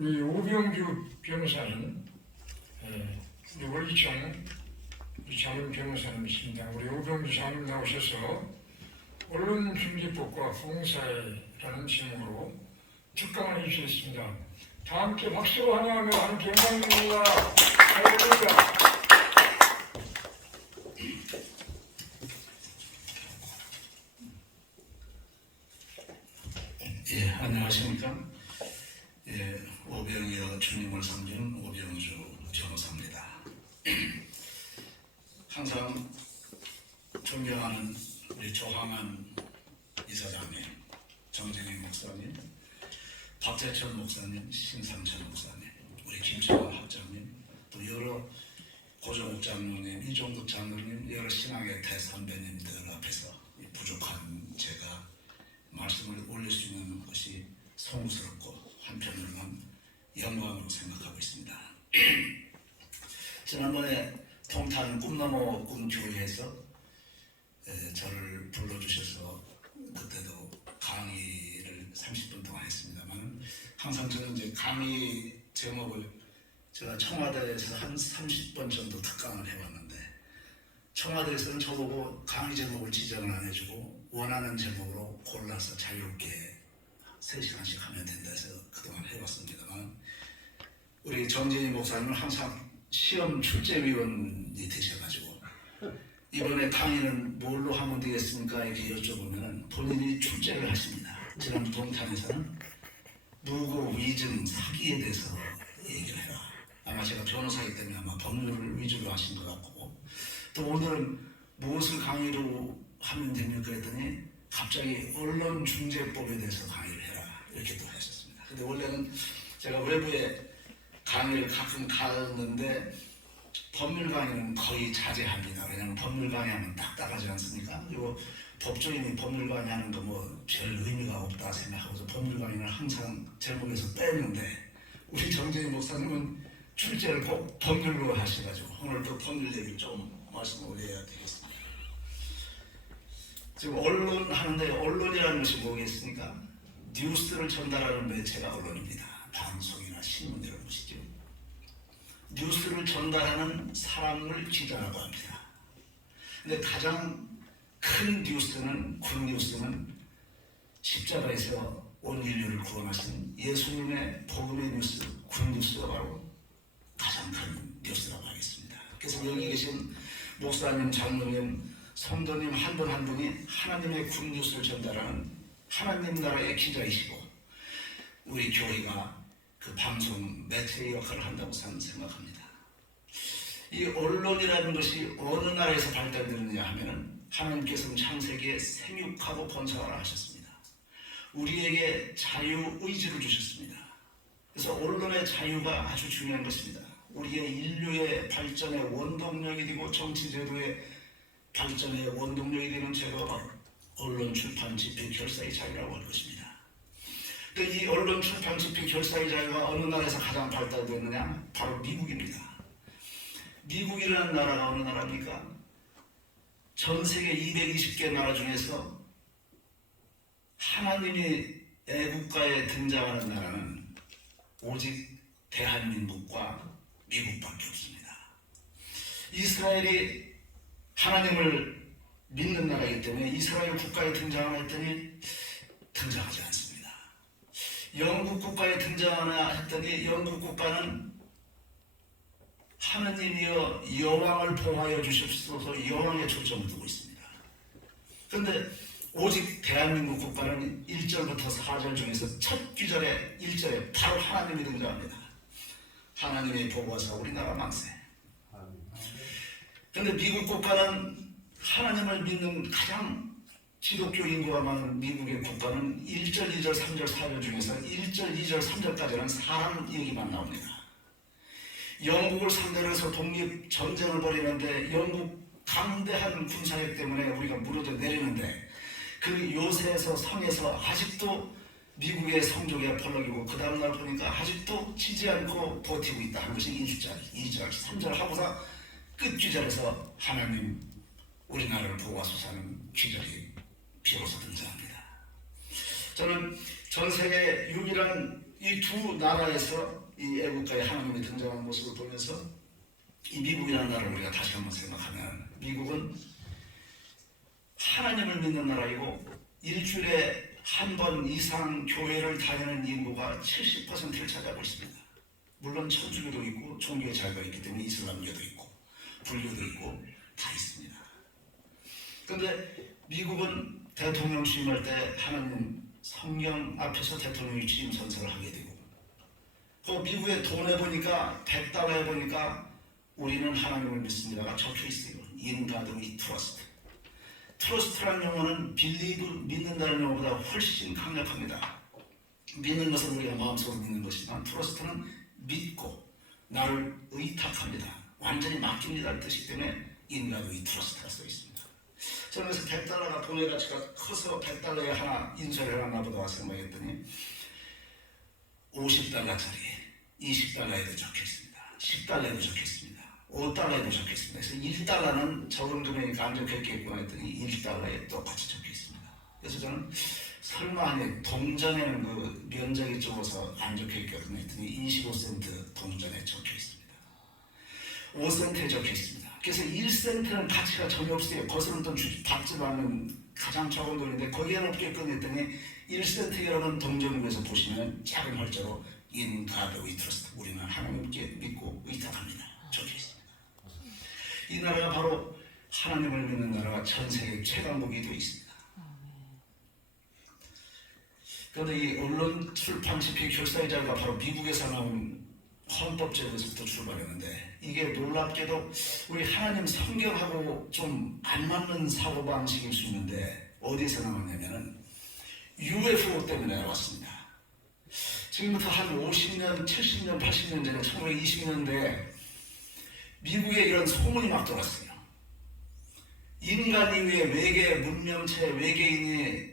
이 오병규 변호사는 우리 원리청 우리 자문 변호사님이십니다. 우리 오병규 자문 나오셔서 언론중재법과 봉사회라는 제목으로 특강을 해주셨습니다. 다 함께 박수로 환영하며 함께 영광입니다. 할렐루야. 예, 안녕하십니까? 예, 오병이어 주님을 섬기는 오병주 변호사입니다. 항상 존경하는 우리 조항한 이사장님, 정진희 목사님, 박재철 목사님, 신상철 목사님, 우리 김철원 학장님, 또 여러 고종욱 장로님, 이종덕 장로님, 여러 신앙의 대선배님들 앞에서 부족한 제가 말씀을 올릴 수 있는 것이 송구스럽고 한편으로는 영광으로 생각하고 있습니다. 지난번에 통탄 꿈나무 꿈교회에서 저를 불러주셔서 그때도 강의를 30분 동안 했습니다만 항상 저는 이제 강의 제목을 제가 청와대에서 한 30번 정도 특강을 해왔는데 청와대에서는 저보고 강의 제목을 지정을 안 해주고 원하는 제목으로 골라서 자유롭게 3시간씩 하면 된다 해서 그동안 해왔습니다만 우리 정진희 목사님은 항상 시험 출제위원이 되셔가지고 이번에 강의는 뭘로 하면 되겠습니까? 이렇게 여쭤보면 본인이 출제를 하십니다. 지난 동탄에서는 무고, 위증, 사기에 대해서 얘기를 해라. 아마 제가 변호사이기 때문에 아마 법률을 위주로 하신 것 같고 또 오늘은 무엇을 강의로 하면 됩니까? 했더니 갑자기 언론중재법에 대해서 강의를 해라 이렇게 또 하셨습니다. 근데 원래는 제가 외부에 강의를 가끔 가는데 법률 강의는 거의 자제합니다. 왜냐하면 법률 강의하면 딱딱하지 않습니까? 그리고 법조인이 법률 강의하는 거 뭐 별 의미가 없다 생각하고서 법률 강의는 항상 제목에서 빼는데 우리 정진희 목사님은 출제를 꼭 법률로 하셔가지고 오늘 또 법률 얘기를 좀 말씀을 올려야 되겠습니다. 지금 언론 하는데 언론이라는 것이 뭐겠습니까? 뉴스를 전달하는 매체가 언론입니다. 방송이나 신문 이런 것이죠. 뉴스를 전달하는 사람을 기자라고 합니다. 근데 가장 큰 뉴스는 굿뉴스는 십자가에서 온 인류를 구원하신 예수님의 복음의 뉴스, 굿뉴스가 바로 가장 큰 뉴스라고 하겠습니다. 그래서 여기 계신 목사님, 장로님, 성도님 한 분 한 분이 하나님의 굿뉴스를 전달하는 하나님 나라의 기자이시고 우리 교회가 그 방송 매체의 역할을 한다고 생각합니다. 이 언론이라는 것이 어느 나라에서 발달되느냐 하면은 하나님께서는 창세기에 생육하고 번성하라 하셨습니다. 우리에게 자유의지를 주셨습니다. 그래서 언론의 자유가 아주 중요한 것입니다. 우리의 인류의 발전의 원동력이 되고 정치제도의 발전의 원동력이 되는 제도가 언론, 출판, 집필, 결사의 자유라고 할 것입니다. 이 언론, 출판, 집필, 결사의 자유가 어느 나라에서 가장 발달되느냐? 바로 미국입니다. 미국이라는 나라가 어느 나라입니까? 전 세계 220개 나라 중에서 하나님이 애국가에 등장하는 나라는 오직 대한민국과 미국밖에 없습니다. 이스라엘이 하나님을 믿는 나라이기 때문에 이스라엘 국가에 등장하나 했더니 등장하지 않습니다. 영국 국가에 등장하나 했더니 영국 국가는 하느님이여 여왕을 보호하여 주십소서 여왕의 초점을 두고 있습니다. 그런데 오직 대한민국 국가는 1절부터 4절 중에서 첫 귀절에 1절에 바로 하나님이 등장합니다. 하나님의 보호하사 우리나라 만세. 그런데 미국 국가는 하나님을 믿는 가장 기독교 인구가 많은 미국의 국가는 1절, 2절, 3절, 4절 중에서 1절, 2절, 3절까지는 사람 얘기만 나옵니다. 영국을 상대로 해서 독립전쟁을 벌이는데 영국 강대한 군사력 때문에 우리가 무너져 내리는데 그 요새에서 성에서 아직도 미국의 성적이 펄럭이고 그 다음날 보니까 아직도 치지 않고 버티고 있다 하는 것이 1절, 2절, 3절 하고서 끝 귀절에서 하나님 우리나라를 보호하소서는 귀절이 비로소 등장합니다. 저는 전 세계 유일한 이 두 나라에서 이 애국가의 하나님이 등장하는 모습을 보면서 이 미국이라는 나라를 우리가 다시 한번 생각하면 미국은 하나님을 믿는 나라이고 일주일에 한 번 이상 교회를 다니는 인구가 70%를 차지하고 있습니다. 물론 천주교도 있고 종교의 자유가 있기 때문에 이슬람교도 있고 불교도 있고 다 있습니다. 그런데 미국은 대통령 취임할 때 하나님 성경 앞에서 대통령이 취임 선서를 하게 되고 또 미국의 돈에 보니까 $100에 보니까 우리는 하나님을 믿습니다가 적혀 있어요. In God we trust. 트러스트라는 용어는 believe, 믿는다는 용어보다 훨씬 강력합니다. 믿는 것은 우리가 마음속으로 믿는 것이지만 트러스트는 믿고 나를 의탁합니다. 완전히 맡깁니다는 뜻이기 때문에 In God we trust가 써 있습니다. 저는 그래서 $100가 돈의 가치가 커서 $100에 하나 인쇄를 해놨나 보다 생각했더니 $50짜리, $20에도 적혀 있습니다. $10에도 적혀 있습니다. $5에도 적혀 있습니다. 그래서 $1는 적은 금액이니까 안 적혀 있겠구나 했더니 $1에 똑같이 적혀 있습니다. 그래서 저는 설마 아니 동전에는 그 면적이 적어서 안 적혀 있거든요 했더니 25센트 동전에 적혀 있습니다. 5센트에 적혀 있습니다. 그래서 1센트는 가치가 전혀 없어요. 거스름 돈 받지도 않는 가장 적은 돈인데 거기에는 없겠거든 했더니 1센트 여러분 동전국에서 보시면 작은 활자로 In God we trust. 우리는 하나님께 믿고 의탁합니다. 적혀 있습니다. 이 나라가 바로 하나님을 믿는 나라가 전 세계 최강국이 되어 있습니다. 그런데 이 언론 출판 집필 결사의 자유가 바로 미국에서 나온 헌법제도에서부터 출발했는데 이게 놀랍게도 우리 하나님 성경하고 좀 안 맞는 사고방식일 수 있는데 어디에서 나왔냐면은 UFO 때문에 나왔습니다. 지금부터 한 50년, 70년, 80년 전에 1920년대에 미국에 이런 소문이 막 돌았어요. 인간 이후에 외계 문명체 외계인이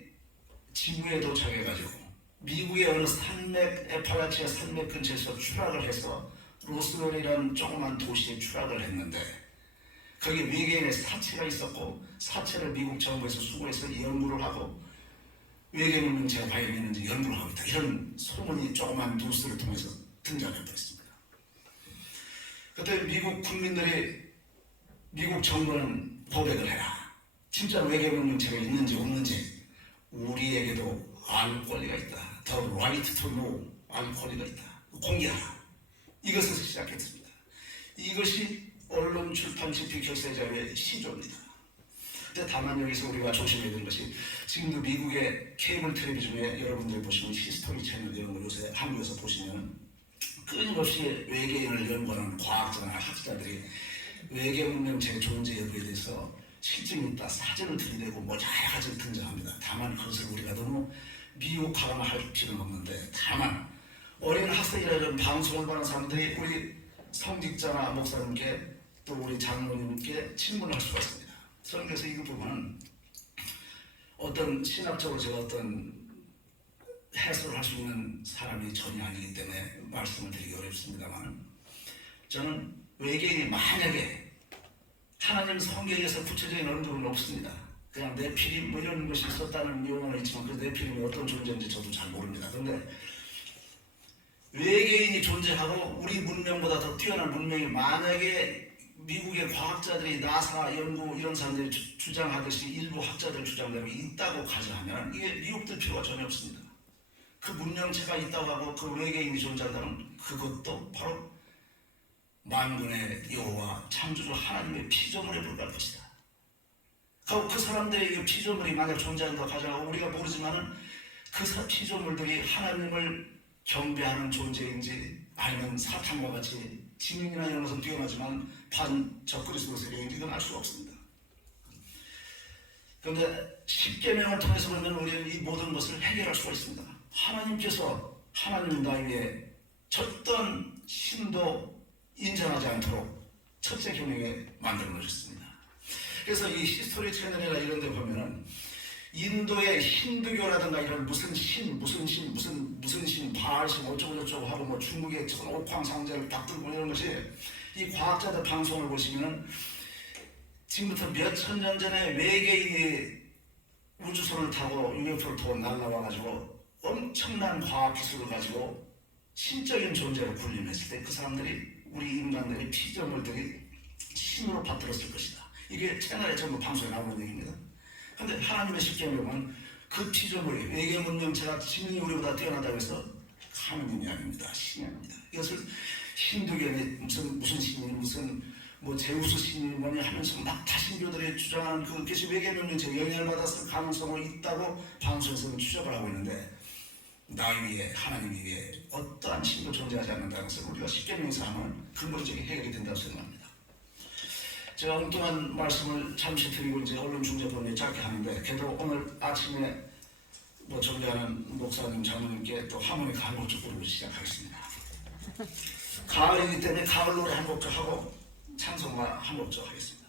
지구에 도착해가지고 미국의 어느 산맥, 에파라치아 산맥 근처에서 추락을 해서 로스웰이라는 조그만 도시에 추락을 했는데 거기 외계인의 사체가 있었고 사체를 미국 정부에서 수거해서 연구를 하고 외계 문명체가 과연 있는지 연구를 하고 있다. 이런 소문이 조그만 뉴스를 통해서 등장해버렸습니다. 그때 미국 국민들이 미국 정부는 고백을 해라. 진짜 외계 문명체가 있는지 없는지 우리에게도 알 권리가 있다. The right to know. 알 권리가 있다. 공개하라. 이것에서 시작했습니다. 이것이 언론 출판 집필 결세 자유의 시조입니다. 근데 다만 여기서 우리가 조심해야 되는 것이 지금도 미국의 케이블 텔레비전에 여러분들 보시면 히스토리 채널 이런 거 요새 한국에서 보시면 끊임없이 외계인을 연구하는 과학자나 학자들이 외계 문명체의 존재 여부에 대해서 실증이 있다 사진을 들이대고 뭐 여러 가지 등장합니다. 다만 그것을 우리가 너무 미혹하거나 할 필요는 없는데 다만 어린 학생이라는 방송을 보는 사람들이 우리 성직자나 목사님께 또 우리 장로님께 질문할 수가 있습니다. 저는 그래서 이 부분은 어떤 신학적으로 제가 어떤 해설을 할 수 있는 사람이 전혀 아니기 때문에 말씀을 드리기 어렵습니다만 저는 외계인이 만약에 하나님 성경에서 구체적인 언급은 없습니다. 그냥 네피림 뭐 이런 것이 있었다는 용어는 있지만 그 네피림이 어떤 존재인지 저도 잘 모릅니다. 그런데 외계인이 존재하고 우리 문명보다 더 뛰어난 문명이 만약에 미국의 과학자들이 나사 연구 이런 사람들이 주장하듯이 일부 학자들 주장대로 있다고 가정하면 이게 미혹될 필요가 전혀 없습니다. 그 문명체가 있다고 하고 그 외계인이 존재한다면 그것도 바로 만군의 여호와 창조주 하나님의 피조물에 불과할 것이다. 그 사람들의 피조물이 만약 존재한다고 가정하고 우리가 모르지만은 그 피조물들이 하나님을 경배하는 존재인지 아니면 사탄과 같이 지능이나 이런 것은 뛰어나지만 반적그리스도 세력인지 이건 알 수가 없습니다. 그런데 십계명을 통해서 보면 우리는 이 모든 것을 해결할 수가 있습니다. 하나님께서 하나님 나에게 어떤 신도 인정하지 않도록 첫째 계명에 만들어 놓으셨습니다. 그래서 이 히스토리 채널이나 이런 데 보면은 인도의 힌두교라든가 이런 무슨 신, 바알신 어쩌고저쩌고 하고 뭐 중국의 옥황상제를 받들고 이런 것이 이 과학자들 방송을 보시면은 지금부터 몇 천 년 전에 외계인이 우주선을 타고 UFO를 타고 날라와가지고 엄청난 과학 기술을 가지고 신적인 존재로 군림했을 때 그 사람들이 우리 인간들의 피조물들이 신으로 받들었을 것이다. 이게 채널에 전부 방송에 나오는 얘기입니다. 그런데 하나님의 십계명은 그 피조물이 외계 문명체가 신이 우리보다 뛰어나다고 해서 하느님이 아닙니다. 신이 아닙니다. 이것을 힌두교의 무슨 신이 무슨 뭐 제우스 신이 뭐냐 하면서 막 다신교들이 주장하는 그것이 외계 문명체 영향을 받았을 가능성이 있다고 방송에서는 추적을 하고 있는데 나 위에 하나님 위에 어떠한 신도 존재하지 않는다는 것을 우리가 십계명에서 하면 근본적인 해결이 된다고 생각합니다. 제가 엉뚱한 말씀을 잠시 드리고 이제 언론중재법에 짧게 하는데 그래도 오늘 아침에 뭐 존경하는 목사님 장로님께 또 하모니카 한 곡 부르고 시작하겠습니다. 가을이기 때문에 가을 노래 한 곡 하고 찬송가 한 곡 하겠습니다.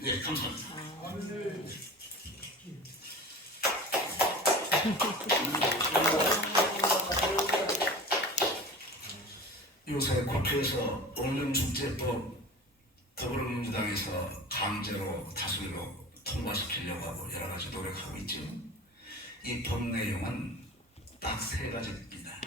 네, 감사합니다. 요새 국회에서 언론중재법 더불어민주당에서 강제로 다수결로 통과시키려고 하고 여러 가지 노력하고 있죠. 이 법 내용은 딱 세 가지입니다.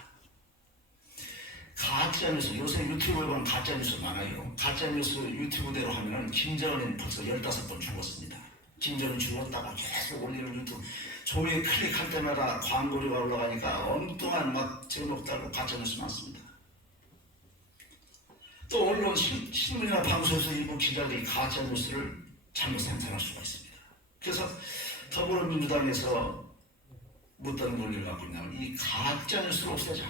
가짜뉴스, 요새 유튜브에 보면 가짜뉴스 많아요. 가짜뉴스 유튜브대로 하면은 김정은은 벌써 15번 죽었습니다. 김정은 죽었다고 계속 올리는 유튜브. 조회 클릭할 때마다 광고료가 올라가니까 엉뚱한 막 제목 달고 가짜뉴스 많습니다. 또 언론, 신문이나 방송에서 일부 기자들이 가짜뉴스를 잘못 생산할 수가 있습니다. 그래서 더불어민주당에서 어떤 논리를 갖고 있냐면 이 가짜뉴스를 없애자.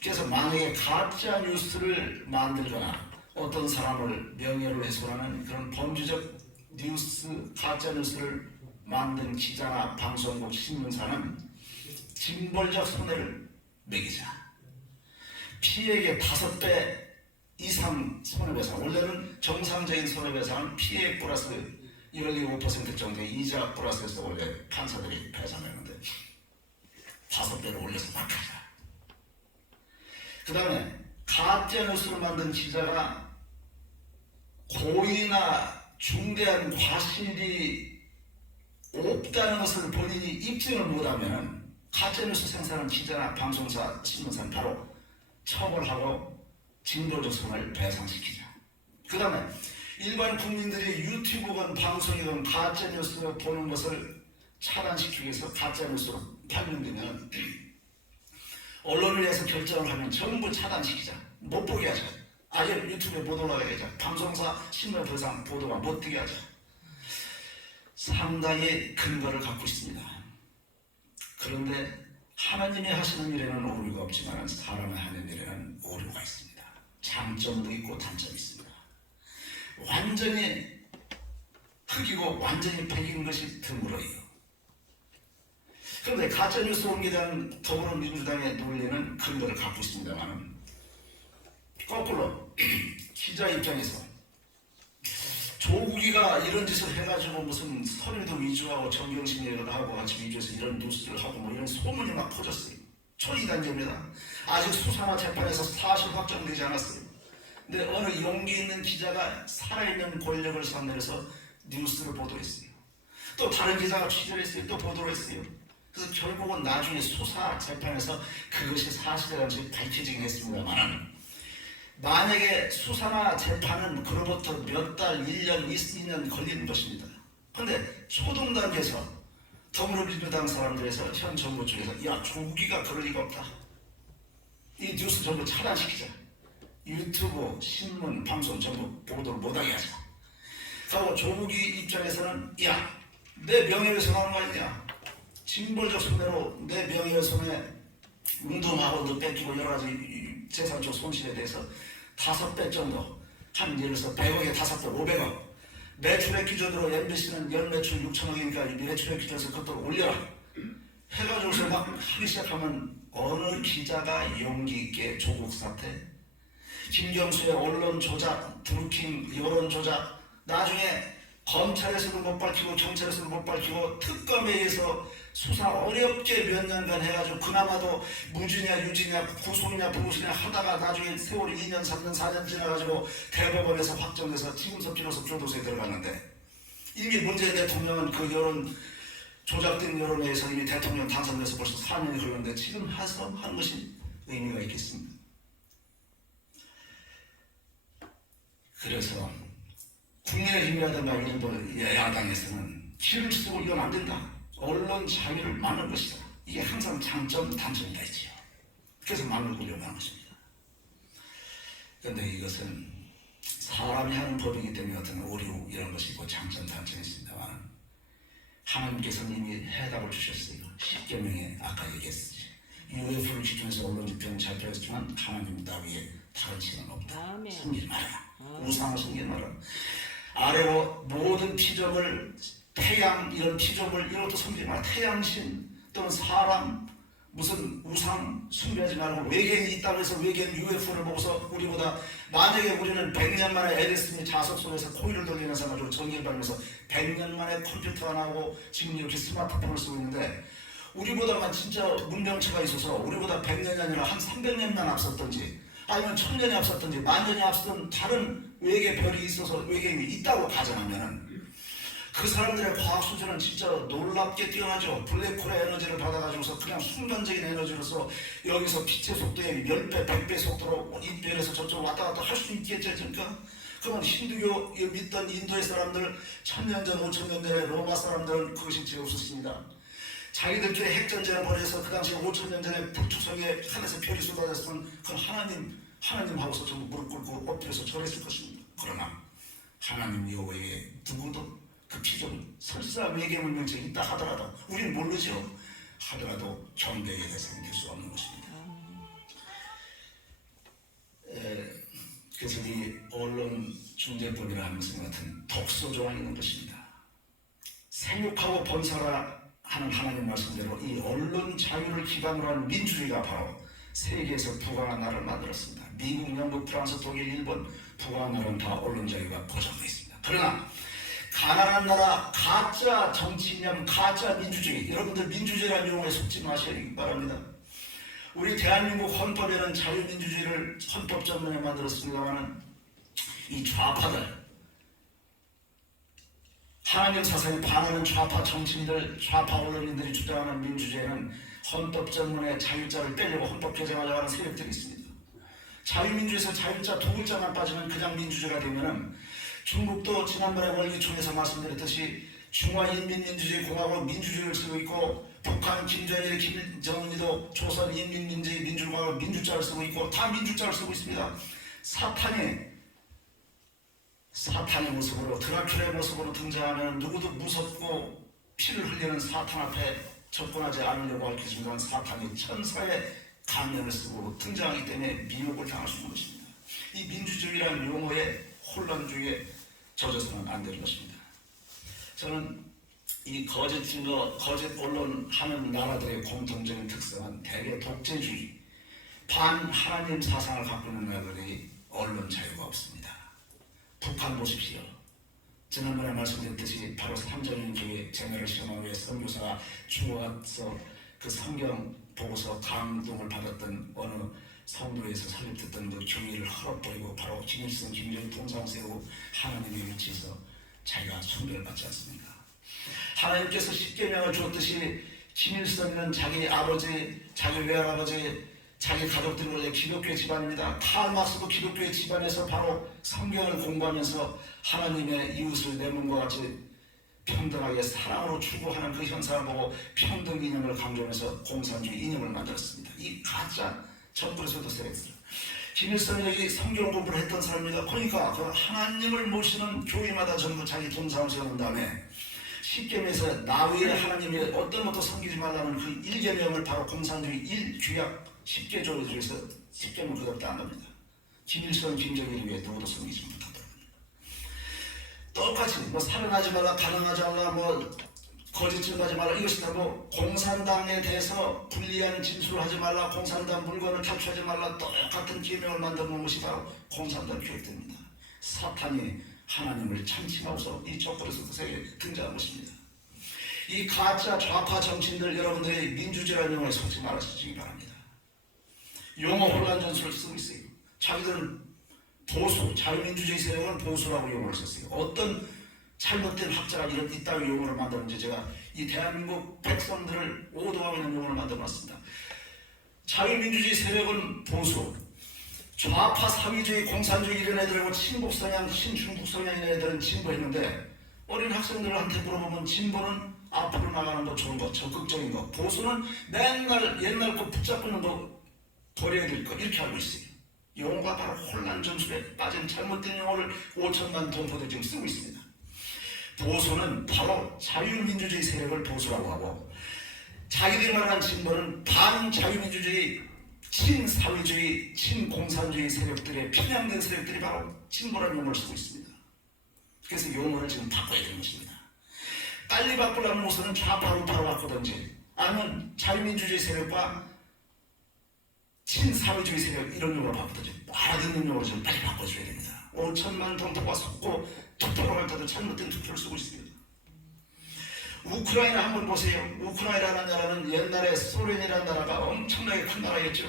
그래서 만약에 가짜뉴스를 만들거나 어떤 사람을 명예를 훼손하는 그런 범죄적 뉴스, 가짜뉴스를 만든 기자나 방송국, 신문사는 징벌적 손해를 매기자. 피해액의 5배 이상 손해배상. 원래는 정상적인 손해배상은 피해액 플러스 15% 정도의 이자 플러스해서 원래 판사들이 배상했는데 5배로 올려서 막 하자. 그 다음에 가짜뉴스를 만든 기자가 고의나 중대한 과실이 없다는 것을 본인이 입증을 못하면 가짜뉴스 생산한 기자나 방송사, 신문사는 바로 처벌하고 징벌적 손해를 배상시키자. 그 다음에 일반 국민들이 유튜브건 방송이건 가짜뉴스 보는 것을 차단시키기 위해서 가짜뉴스로 판명되면 언론을 위해서 결정을 하면 전부 차단시키자. 못 보게 하자. 아예 유튜브에 못 올라가게 하자. 방송사, 신문 더 이상 보도가 못 되게 하자. 상당히 근거를 갖고 있습니다. 그런데 하나님이 하시는 일에는 오류가 없지만 사람이 하는 일에는 오류가 있습니다. 장점도 있고 단점이 있습니다. 완전히 흑이고 완전히 백인 것이 드물어요. 그런데 가짜뉴스 옮기에 대한 더불어민주당의 논리는 근거를 갖고 있습니다만 거꾸로 기자 입장에서 조국이가 이런 짓을 해가지고 무슨 서류도 위조하고 정경심 하고 같이 위조해서 이런 뉴스를 하고 뭐 이런 소문이 막 퍼졌어요. 초기 단계입니다. 아직 수사나 재판에서 사실 확정되지 않았어요. 근데 어느 용기 있는 기자가 살아있는 권력을 상대해서 뉴스를 보도했어요. 또 다른 기자가 취재를 했어요. 또 보도를 했어요. 그래서 결국은 나중에 수사 재판에서 그것이 사실이라는 밝혀지긴 했습니다만 만약에 수사나 재판은 그로부터 몇 달, 1년, 2년 걸리는 것입니다. 그런데 초동 단계에서 더불어민주당 사람들에서 현 정부 쪽에서 야 조국이가 그럴 리가 없다. 이 뉴스 전부 차단시키자. 유튜브, 신문, 방송 전부 보도를 못하게 하자. 그리고 조국이 입장에서는 야 내 명예훼손하는 거 아니냐. 징벌적 손해로 내 명예훼손에 운동하고도 뺏기고 여러 가지 재산적 손실에 대해서 5배 정도 한 예를 들어서 100억에 5배 500억 매출액 기준으로 MBC는 연 매출 6천억이니까 매출액 기준에서 그것도 올려라 해가지고서 막 하기 시작하면 어느 기자가 용기 있게 조국 사태 김경수의 언론 조작 드루킹 여론 조작 나중에 검찰에서도 못 밝히고 경찰에서도 못 밝히고 특검에 의해서 수사 어렵게 몇 년간 해가지고 그나마도 무죄냐 유죄냐 구속이냐 불구속이냐 하다가 나중에 세월이 2년 3년 4년 지나가지고 대법원에서 확정돼서 지금서 비로소 교도소에 들어갔는데 이미 문재인 대통령은 그 여론 조작된 여론에 의해서 이미 대통령 당선돼서 벌써 4년이 걸렸는데 지금 하는 것이 의미가 있겠습니다. 그래서 국민의힘이라든가 일부 야당에서는 기를 쓰고 이건 안 된다. 언론 자유를 막는 것이다. 이게 항상 장점, 단점이 다 있지요. 그래서 막을 구려고 하는 것입니다. 그런데 이것은 사람이 하는 법이기 때문에 어떤 오류 이런 것이 있고 장점, 단점이 있습니다만 하나님께서는 이미 해답을 주셨어요. 10계명에 아까 얘기했지. UFO를 기준해서 언론 집회는 잘 되었지만 하나님 따위에 다른 신은 없다. 숨기지 말아라. 우상을 숨기지 말아라. 아래로 모든 피조물 태양 이런 피조물 이런 것도 숨기지 말아라. 태양신 또는 사람 무슨 우상 숭배하지 말고 외계인이 있다고 해서 외계인 UFO를 보고서 우리보다 만약에 우리는 100년 만에 에디슨이 자석 속에서 코일을 돌리면서 가지고 전기를 받으면서 100년 만에 컴퓨터가 나오고 지금 이렇게 스마트폰을 쓰고 있는데 우리보다만 진짜 문명체가 있어서 우리보다 100년이 아니라 한 300년만 앞섰던지 아니면 1000년이 앞섰던지 만년이 앞섰던 다른 외계 별이 있어서 외계인이 있다고 가정하면은 그 사람들의 과학 수준은 진짜 놀랍게 뛰어나죠. 블랙홀의 에너지를 받아가지고서 그냥 순간적인 에너지로서 여기서 빛의 속도에 10배, 100배 속도로 이 별에서 저쪽 왔다 갔다 할 수 있겠죠. 그러니까 그러면 힌두교 믿던 인도의 사람들 1000년 전, 5000년 전에 로마 사람들은 그것이 죄 없었습니다. 자기들끼리 핵전쟁을 벌여서 그 당시에 5000년 전에 북초성에 하늘에서 별이 쏟아졌으면 그건 하나님하고서 전부 무릎 꿇고 엎드려서 절했을 것입니다. 그러나 하나님 여호와에게 누구도 그 피조물 설사 외계 문명체가 있다 하더라도 우리는 모르죠. 하더라도 경배의 대상이 될 수 없는 것입니다. 그래서 이 언론중재법이라 하는 것은 같은 독소 조항이 있는 것입니다. 생육하고 번사라 하는 하나님 말씀대로 이 언론 자유를 기반으로 한 민주주의가 바로 세계에서 부강한 나라를 만들었습니다. 미국, 영국, 프랑스, 독일, 일본 부강한 나라는 다 언론 자유가 보장되어 있습니다. 그러나 가난한 나라, 가짜 정치이념, 가짜 민주주의 여러분들 민주주의라는 용어에 속지 마시기 바랍니다. 우리 대한민국 헌법에는 자유민주주의를 헌법 전문에 만들었습니다만 이 좌파들 하나님 사상에 반하는 좌파 정치인들, 좌파 언론인들이 주장하는 민주주의에는 헌법 전문의 자유자를 빼려고 헌법 개정하려고 하는 세력들이 있습니다. 자유민주에서 자유자 두 글자만 빠지면 그냥 민주주의가 되면은 중국도 지난번에 월기총에서 말씀드렸듯이 중화인민민주주의공화국 민주주의를 쓰고 있고 북한 김정일, 김정은이도 조선인민민주주의민주공화국 민주자를 쓰고 있고 다 민주자를 쓰고 있습니다. 사탄의 모습으로 드라큘라의 모습으로 등장하면 누구도 무섭고 피를 흘리는 사탄 앞에 접근하지 않으려고 알려주는 사탄이 천사의 가면을 쓰고 등장하기 때문에 미혹을 당할 수 있는 것입니다. 이 민주주의라는 용어의 혼란주의에 젖어서는 안 되는 것입니다. 저는 이 거짓 증거, 거짓 언론 하는 나라들의 공통적인 특성은 대개 독재주의, 반 하나님 사상을 갖고 있는 나라들이 언론 자유가 없습니다. 북한 보십시오. 지난번에 말씀드렸듯이 바로 삼전인 교회 제너럴 시험하고의 선교사가 죽어가서 그 성경 보고서 감동을 받았던 어느 성도에서 설립됐던 그 교회를 헐어버리고 바로 김일성, 김정일 동상 세우고 하나님의 위치에서 자기가 숭배를 받지 않습니까? 하나님께서 십계명을 주었듯이 김일성은 자기 아버지, 자기 외할아버지, 자기 가족들이 원래 기독교 집안입니다. 칼막스도 기독교의 집안에서 바로 성경을 공부하면서 하나님의 이웃을 내 몸과 같이 평등하게 사랑으로 추구하는 그 현상을 보고 평등 이념을 강조하면서 공산주의 이념을 만들었습니다. 이 가짜 정부에서도 세력들. 김일성이 성경 공부를 했던 사람입니다. 그러니까 그 하나님을 모시는 교회마다 전부 자기 동상을 세운 다음에 십계명에서 나 외에 하나님이 어떤 것도 섬기지 말라는 그 1계명을 바로 공산주의 1규약 10개조 중에서 10계명 그것도 안 합니다. 김일성, 김정일이 왜 누구도 섬기지 못하더라고요. 똑같이 뭐 살인하지 말라, 가능하지 말라, 뭐 거짓 증거하지 말라, 이것이 다 뭐 공산당에 대해서 불리한 진술을 하지 말라, 공산당 물건을 탈취하지 말라, 똑같은 계명을 만들어 놓은 것이 바로 공산당 교육입니다. 사탄이 하나님을 참칭하고서 이 촛불에서도 세계에 등장한 것입니다. 이 가짜 좌파 정치인들 여러분들이 민주주의라는 용어에 속지 말아주시기 바랍니다. 용어 혼란 전술을 쓰고 있어요. 자기들은 보수, 자유민주주의 세력은 보수라고 용어를 썼어요. 어떤 잘못된 학자가 이런 이따위 용어를 만들었는지 제가 이 대한민국 백성들을 오도하고 있는 용어를 만들어놨습니다. 자유민주주의 세력은 보수, 좌파 사회주의, 공산주의 이런 애들하고 친북 성향, 신중국 성향 이런 애들은 진보했는데 어린 학생들한테 물어보면 진보는 앞으로 나가는 거 좋은 거, 적극적인 거, 보수는 맨날 옛날 거 붙잡고 있는 거 버려야 될 거 이렇게 알고 있어요. 용어가 바로 혼란 전술에 빠진 잘못된 용어를 5천만 동포들 지금 쓰고 있습니다. 보수는 바로 자유민주주의 세력을 보수라고 하고 자기들이 말하는 진보는 반자유민주주의, 친사회주의, 친공산주의 세력들의 편향된 세력들이 바로 진보라는 용어를 쓰고 있습니다. 그래서 용어를 지금 바꿔야 되는 것입니다. 빨리 바꾸려면 우선은 좌파 우파로 바꾸든지 아니면 자유민주주의 세력과 친사회주의 세력 이런 용어로 바꾸든지 알아듣는 용어로 좀 빨리 바꿔줘야 됩니다. 5천만 동포가 속고 투표로 갈 때도 잘못된 투표를 쓰고 있습니다. 우크라이나 한번 보세요. 우크라이나라는 나라는 옛날에 소련이라는 나라가 엄청나게 큰 나라였죠.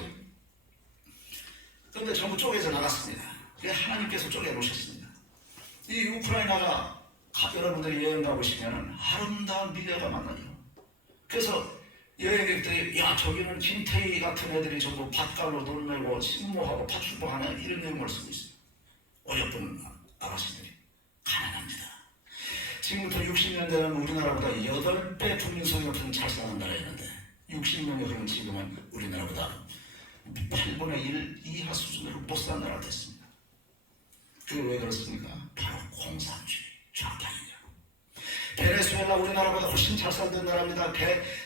그런데 전부 쪼개져 나갔습니다. 그게 하나님께서 쪼개 놓으셨습니다. 이 우크라이나가 여러분들이 여행 가보시면 아름다운 미래가 만나요. 그래서 여행객들이 야 저기는 김태희 같은 애들이 전부 밭갈로 놀매고 식모하고 파출봉하는 이런 내용을 쓰고 있어요. 어여쁜 아가씨들이 가난합니다. 지금부터 60년대는 우리나라보다 8배 국민소득 높은 잘 사는 나라였는데 60년이 흐른 지금은 우리나라보다 8분의 1 이하 수준으로 못 사는 나라가 됐습니다. 그게 왜 그렇습니까? 바로 공산주의, 좌파입니다. 베네수엘라 우리나라보다 훨씬 잘 살던 나라입니다.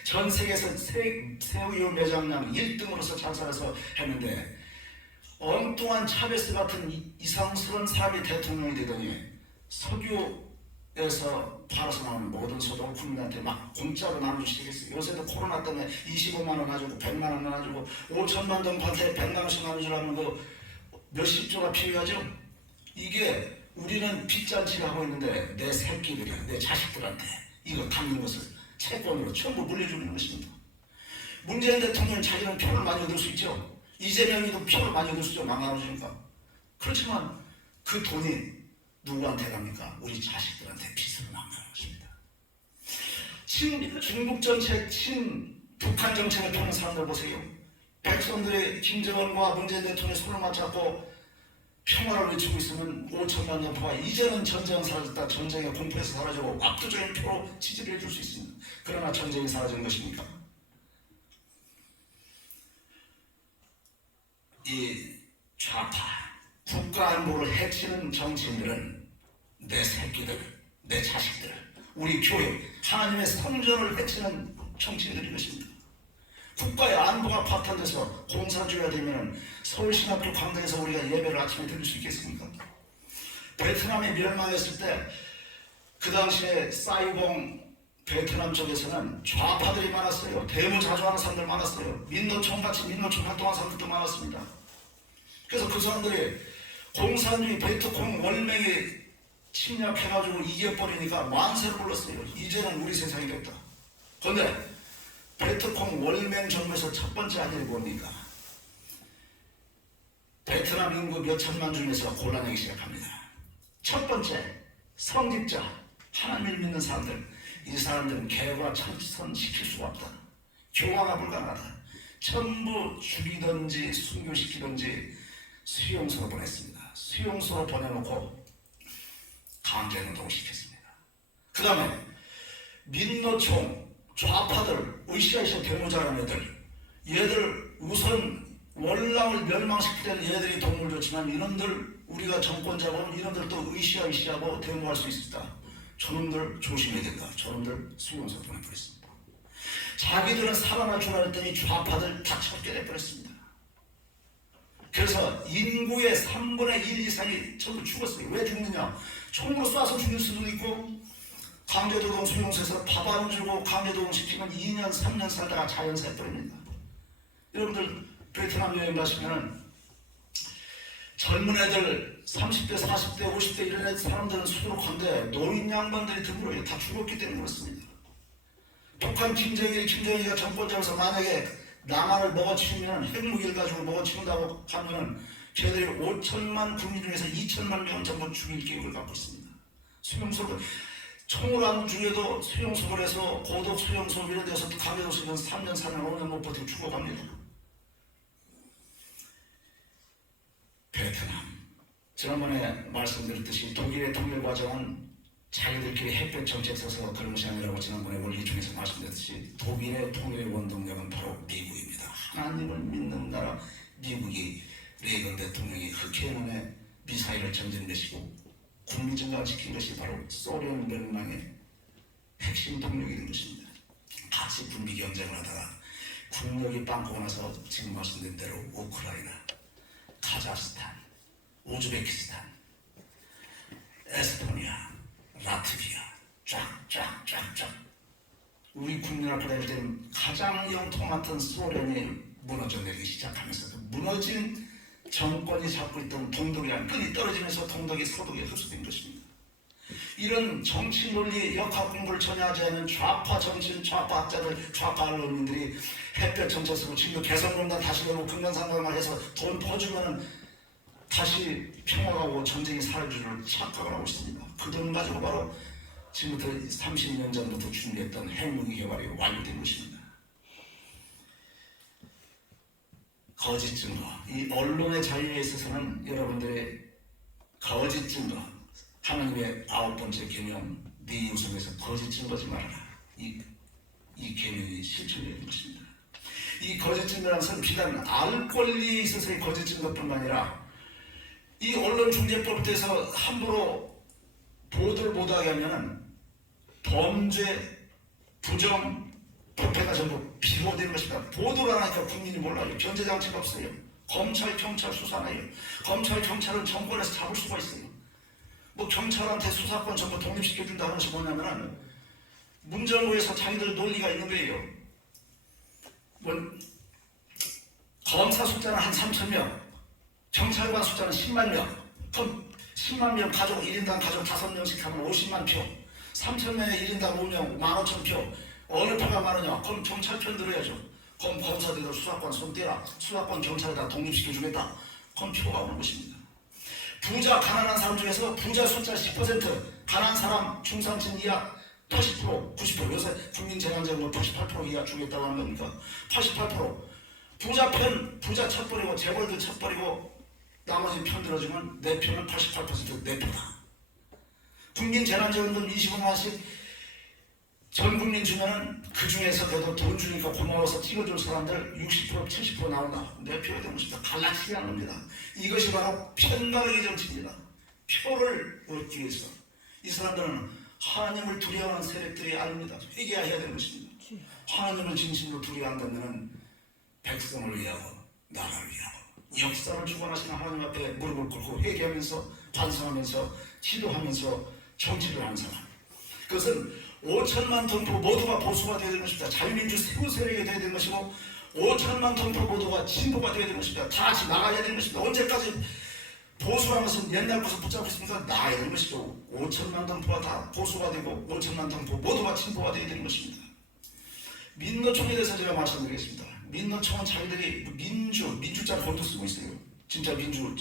전 세계에서 새우유 매장량 1등으로서 잘 살아서 했는데 엉뚱한 차베스 같은 이상스러운 사람이 대통령이 되더니 석유에서 팔아서 나오는 모든 소득을 국민한테 막 공짜로 나눠주시겠어요. 요새도 코로나 때문에 25만 원 놔주고 100만 원 놔주고 5천만 동포한테 100만 원씩 나눠주라면 그 몇십 조가 필요하죠. 이게 우리는 빚잔치를 하고 있는데 내 새끼들이 내 자식들한테 이거 갖는 것을 채권으로 전부 물려주는 것입니다. 문재인 대통령은 자기는 표를 많이 얻을 수 있죠. 이재명이도 표를 많이 얻을 수 있죠. 망가져주니까. 그렇지만 그 돈이 누구한테 갑니까? 우리 자식들한테 빚으로 망가는 것입니다. 중국 정책, 북한 정책을 펴는 사람들 보세요. 백성들의 김정은과 문재인 대통령이 손을 맞잡고 평화를 외치고 있으면 5천만 동포가 이제는 전쟁은 사라졌다. 전쟁의 공포에서 사라지고 압도적인 표로 지지를 해줄 수 있습니다. 그러나 전쟁이 사라지는 것입니까? 이 좌파, 국가 안보를 해치는 정치인들은 내 새끼들, 내 자식들, 우리 교회, 하나님의 성전을 해치는 정치인들인 것입니다. 국가의 안보가 파탄돼서 공산주의가 되면 서울신학교 강당에서 우리가 예배를 아침에 드릴 수 있겠습니까? 베트남이 멸망했을 때 그 당시에 사이공 베트남 쪽에서는 좌파들이 많았어요. 대무 자주 하는 사람들 많았어요. 민노총같이 민노총 활동하는 사람들도 많았습니다. 그래서 그 사람들이 공산주의 베트콩 월맹이 침략해가지고 이겨버리니까 만세를 불렀어요. 이제는 우리 세상이 됐다. 그런데 베트콩 월맹 정부에서 첫 번째 한 일이 뭡니까? 베트남 인구 몇 천만 중에서 골라내기 시작합니다. 첫 번째, 성직자, 하나님을 믿는 사람들. 이 사람들은 개과 천선시킬 수가 없다. 교화가 불가능하다. 전부 죽이든지 순교시키든지 수용소로 보냈습니다. 수용소로 보내놓고 강제노동을 시켰습니다. 그 다음에 민노총, 좌파들, 으쌰으쌰 대모자라는 얘들 우선 월남을 멸망시키려는 얘들이 도움을 줬지만 이놈들 우리가 정권 잡으면 이놈들 또 으쌰으쌰하고 대모할 수 있다. 저놈들 조심해야 된다. 저놈들 수용소 보내버렸습니다. 자기들은 살아날 줄 알았더니 좌파들 다 척결해버렸습니다. 그래서 인구의 3분의 1 이상이 전부 죽었어요. 왜 죽느냐? 총으로 쏴서 죽일 수도 있고 강제노동 수용소에서 밥 안 주고 강제노동 시키면 2년 3년 살다가 자연사해버립니다. 여러분들 베트남 여행 가시면 젊은 애들 30대 40대 50대 이런 애들 사람들은 수두룩한데 노인 양반들이 드물어요. 다 죽었기 때문에 그렇습니다. 북한 김정일이가 정권 잡아서 만약에 남한을 먹어치우면 핵무기를 가지고 먹어치운다고 하면은 걔들이 5천만 국민 중에서 2천만 명은 전부 죽일 계획을 갖고 있습니다. 수용소를 총을 안 죽여도 수용소를 해서 고독 수용소 이런 데서 강제노동시키면 3년 4년 5년 못 버티고 죽어갑니다. 베트남 지난번에 말씀드렸듯이 독일의 통일 과정은 자기들끼리 햇볕 정책 써서 그런 것이 아니라고 지난번에 원리중에서 말씀드렸듯이 독일의 통일의 원동력은 바로 미국입니다. 하나님을 믿는 나라 미국이 레이건 대통령이 흑해남에 미사일을 던진 것이고 국민정당을 지킨 것이 바로 소련 멸망의 핵심 동력이 된 것입니다. 같이 군비 경쟁을 하다가 국력이 빵꾸가 나서 지금 말씀드린 대로 우크라이나, 카자흐스탄, 우즈베키스탄, 에스토니아, 라트비아 쫙쫙쫙쫙 우리 국민을 보낼 때는 가장 영통 같은 소련이 무너져 내리기 시작하면서 무너진 정권이 잡고 있던 동독이란 끈이 떨어지면서 동독이 서독에 흡수된 것입니다. 이런 정치 논리 역학 공부를 전혀 하지 않은 좌파 정치인, 좌파 학자들, 좌파 언론인들이 햇볕 정책 쓰고 지금 개성공단 다시 내고 금강산강을 해서 돈 퍼주면은 다시 평화가 오고 전쟁이 사라질 착각을 하고 있습니다. 그 돈 가지고 바로 지금부터 30년 전부터 준비했던 핵무기 개발이 완료된 것입니다. 거짓 증거, 이 언론의 자유에 있어서는 여러분들의 거짓 증거, 하나님의 9번째 계명, 네 이웃에서 거짓 증거지 말아라. 이 계명이 실천되는 것입니다. 이 거짓 증거라는 것은 비단 알 권리에 있어서의 거짓 증거뿐만 아니라 이 언론중재법에서 함부로 보도를 못하게 하면 범죄, 부정, 부패가 전부 비호되는 것입니다. 보도를 안 하니까 국민이 몰라요. 견제장치가 없어요. 검찰, 경찰 수사나요. 검찰, 경찰은 정권에서 잡을 수가 있어요. 뭐 경찰한테 수사권 전부 독립시켜준다는 것이 뭐냐면은 문정부에서 자기들 논리가 있는 거예요. 뭐 검사 숫자는 한 3,000명, 경찰관 숫자는 10만 명. 그럼 10만 명 가족 1인당 가족 5명씩 하면 50만 표. 3,000명에 1인당 5명 15,000표. 어느 표가 많으냐? 그럼 경찰 편 들어야죠. 그럼 검사들도 수사권 손 떼라. 수사권 경찰에다 독립시켜주겠다. 그럼 표가 오는 것입니다. 부자 가난한 사람 중에서 부자 숫자 10%, 가난한 사람 중산층 이하 80%, 90%. 요새 국민재난제로 88% 이하 주겠다고 하는 겁니까? 88%. 부자 편, 부자 쳐버리고 재벌들 쳐버리고 나머지 편 들어주면 내 편은 88% 내 표다. 국민재난지원금 25만원씩 전 국민 주면은 그 중에서 그래도 돈 주니까 고마워서 찍어줄 사람들 60% 70% 나온다. 내 표가 되는 것입니다. 갈라치기 하는 겁니다. 이것이 바로 편가르기 정치입니다. 표를 얻기 위해서 이 사람들은 하나님을 두려워하는 세력들이 아닙니다. 회개해야 되는 것입니다. 하나님을 진심으로 두려워한다면 백성을 위하고 나라를 위하고 역사를 주관하시는 하나님 앞에 무릎을 꿇고 회개하면서 반성하면서 기도하면서 정치를 하는 사람. 그것은 5천만 동포 모두가 보수가 되어야 되는 것입니다. 자유민주 세부 세력이 되어야 되는 것이고 5천만 동포 모두가 진보가 되어야 되는 것입니다. 다 같이 나가야 되는 것입니다. 언제까지 보수라는 것은 옛날 것을 붙잡고 있으니까 나가야 되는 것이죠. 5천만 동포가 다 보수가 되고 5천만 동포 모두가 진보가 되어야 되는 것입니다. 민노총에 대해서 제가 말씀드리겠습니다. 민노총은 자기들이 민주자를 거기도 쓰고 있어요. 진짜 민주,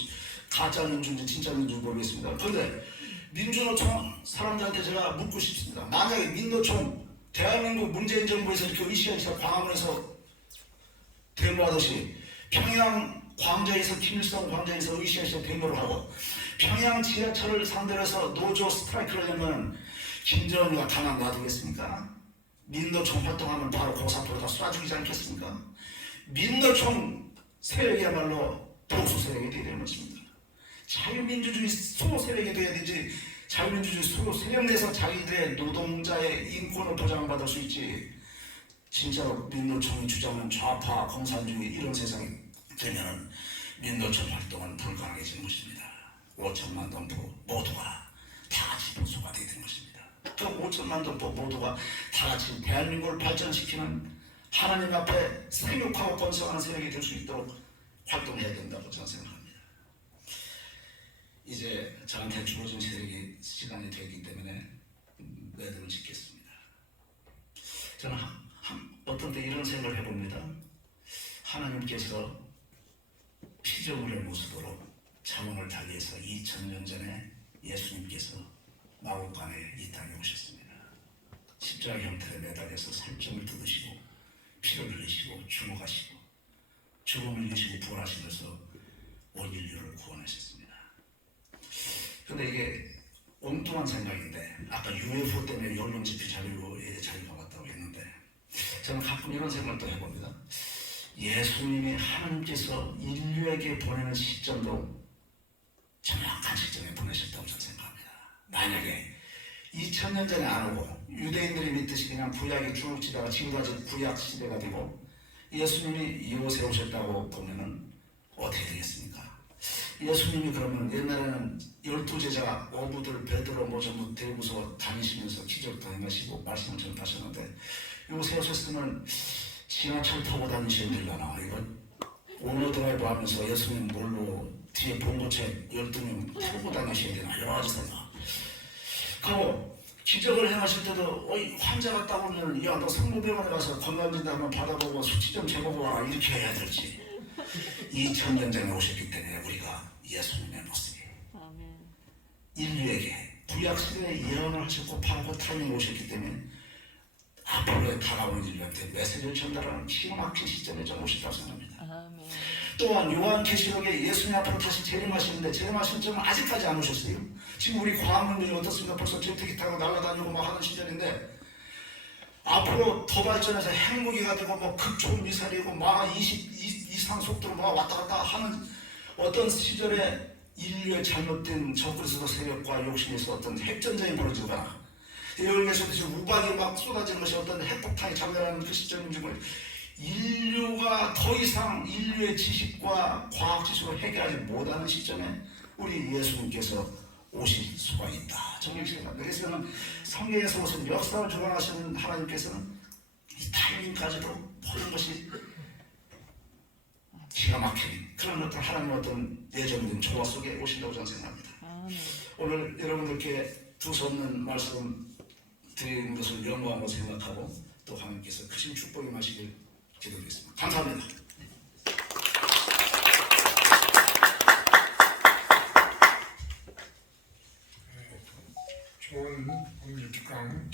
가짜 민주인지 진짜 민주인지 모르겠습니다. 그런데 민주노총 사람들한테 제가 묻고 싶습니다. 만약에 민노총 대한민국 문재인 정부에서 이렇게 의시에서 광화문에서 데모하듯이 평양 광장에서 김일성 광장에서 의시에서 데모를 하고 평양 지하철을 상대로 해서 노조 스트라이크를 하면 김정은이가 가만 놔두겠습니까? 민노총 활동하면 바로 고사포로다 쏴 죽이지 않겠습니까? 민노총 세력이야말로 보수 세력이 되어야 되는 것입니다. 자유민주주의 수호 세력이 되어야 되지 자유민주주의 수호 세력 내에서 자기들의 노동자의 인권을 보장받을 수 있지 진짜로 민노총이 주장하는 좌파 공산주의 이런 세상이 되면 민노총 활동은 불가능해지는 것입니다. 5천만 동포 모두가 다 같이 보수가 되어야 되는 것입니다. 그 5천만 동포 모두가 다 같이 대한민국을 발전시키는 하나님 앞에 생육하고 번성하는 세력이 될 수 있도록 활동해야 된다고 저는 생각합니다. 이제 저한테 주어진 시간이 되기 때문에 매듭을 짓겠습니다. 저는 어떤 때 이런 생각을 해봅니다. 하나님께서 피조물의 모습으로 자원을 달리해서 2000년 전에 예수님께서 마곡간에 이 땅에 오셨습니다. 십자가 형태에 매달려서 살점을 뜯으시고 피를 흘리시고 죽어가시고 죽음을 이기시고 부활하시면서 온 인류를 구원하셨습니다. 근데 이게 엉뚱한 생각인데 아까 UFO 때문에 연론집회 자유가 왔다고 했는데 저는 가끔 이런 생각도 해봅니다. 예수님이 하나님께서 인류에게 보내는 시점도 정확한 시점에 보내셨다고 저는 생각합니다. 만약에 2000년 전에 안 오고 유대인들이 믿듯이 그냥 구약이 쭉 지다가 지금까지 구약 시대가 되고 예수님이 이곳에 오셨다고 보면은 어떻게 되겠습니까? 예수님이 그러면 옛날에는 12제자 어부들 베드로 뭐 전부 데리고서 다니시면서 기적도 행하시고 말씀을 전하셨는데 요새 오셨으면 지하철 타고 다니셔야 되려나 이거 오너드라이브 하면서 예수님 뭘로 뒤에 봉고책 12명 타고 다니셔야 되나 여러 가지 생각 그리고 기적을 행하실 때도 환자가 따오면 야 너 성모병원에 가서 건강진단 한번 받아보고 수치 좀 재보고 와라 이렇게 해야 될지 2000년 전에 오셨기 때문에 우리가 예수님의 모습이에요. 인류에게 구약시대에 예언을 하셨고 바로 타임에 오셨기 때문에 앞으로 다가오는 인류한테 메시지를 전달하는 기가 막힌 시점에 좀 오셨다고 생각합니다. 아멘. 또한 요한계시록에 예수님 앞으로 다시 재림하시는데 재림하신 점은 아직까지 안 오셨어요. 지금 우리 과학문명이 어떻습니까? 벌써 제트기 타고 날아다니고 막 하는 시절인데 앞으로 더 발전해서 핵무기가 되고 뭐 극초음 미사일이고 막 20 이상 속도로 막 왔다 갔다 하는 어떤 시절에 인류의 잘못된 적그리스도 세력과 욕심에서 어떤 핵전쟁이 벌어지거나 여기에서도 지금 우박이 막 쏟아지는 것이 어떤 핵폭탄이 장렬하는 그 시점인 줄 인류가 더 이상 인류의 지식과 과학 지식으로 해결하지 못하는 시점에 우리 예수님께서 오실 수가 있다. 정리시킵니다. 그래서 성경에서 무슨 역사를 주관하시는 하나님께서는 이 타이밍까지도 모든 것이 기가 막힌 그런 어떤 하나님의 어떤 예정된 조화 속에 오신다고 저는 생각합니다. 오늘 여러분들께 두서 없는 말씀 드리는 것을 영광으로 생각하고 또 하나님께서 크신 축복이 마시길 기도드리겠습니다. 감사합니다. 좋은 오늘 특강